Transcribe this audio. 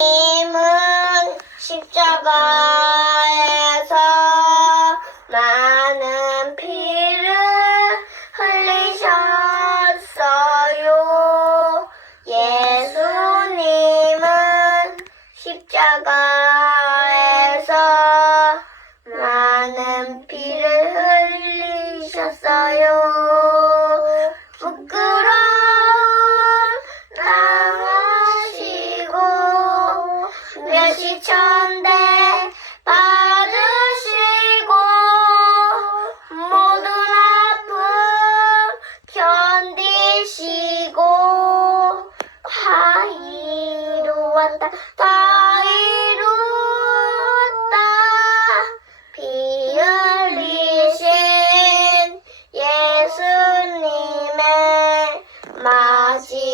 님은 십자가에서 많은 피를 흘리셨어요. 예수님은 십자가에서 많은 피를 흘리셨어요. 시천대 받으시고 모든 아픔 견디시고 다 이루었다 다 이루었다. 비 흘리신 예수님의 마지